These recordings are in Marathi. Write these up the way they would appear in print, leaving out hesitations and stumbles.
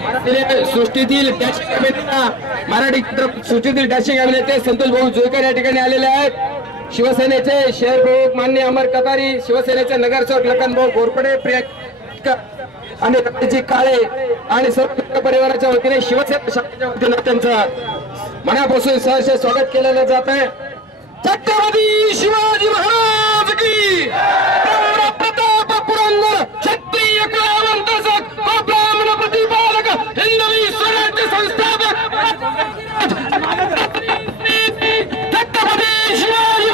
सृष्टीतील डॅशिंग अभिनेता मराठी सृष्टीतील डॅशिंग अभिनेते संतोष भाऊ जोईकर या ठिकाणी आलेले आहेत। शिवसेनेचे शहर प्रमुख मान्य अमर कतारी, शिवसेनेचे नगरसेवक लखन भाऊ घोरपडे, प्रियंका आणि रमेशजी काळे आणि सर्व परिवाराच्या वतीने शिवसेना शाखेच्या वतीने त्यांचं मनापासून सहर्ष स्वागत केलेलं जात आहे। छत्रपती शिवाजी महाराज की प्रताप पुरंदर क्षत्रिय कलावंत ब्राह्मण प्रतिपालक हिंदवी स्वराज्य संस्थापक छत्रपती शिवाजी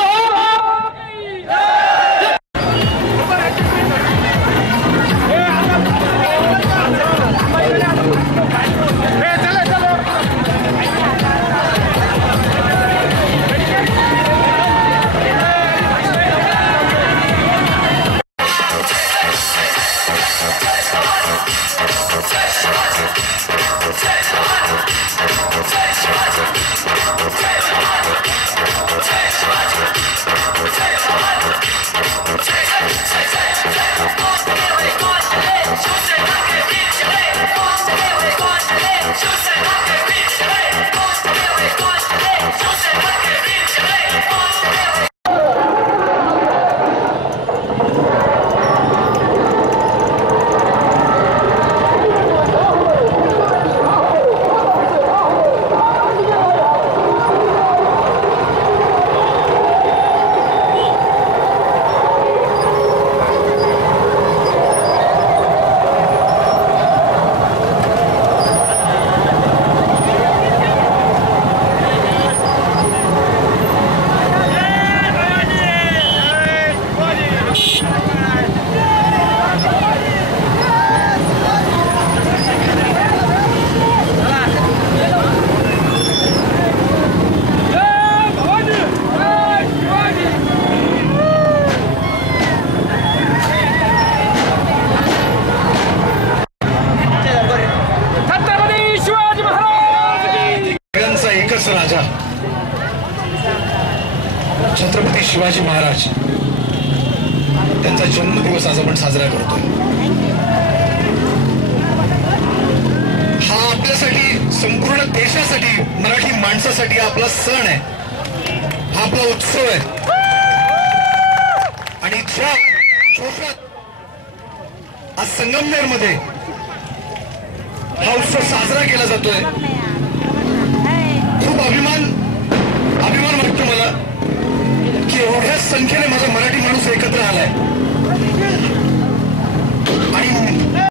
राजा छत्रपती शिवाजी महाराज त्यांचा जन्मदिवस आज आपण साजरा करतोय। हा आपल्यासाठी, संपूर्ण देशासाठी, मराठी माणसासाठी आपला सण आहे, हा आपला उत्सव आहे। आणि ज्या जोशात आज संगमनेर मध्ये हा उत्सव साजरा केला जातोय, खूप अभिमान वाटतो मला की एवढ्या संख्येने माझा मराठी माणूस एकत्र आलाय। आणि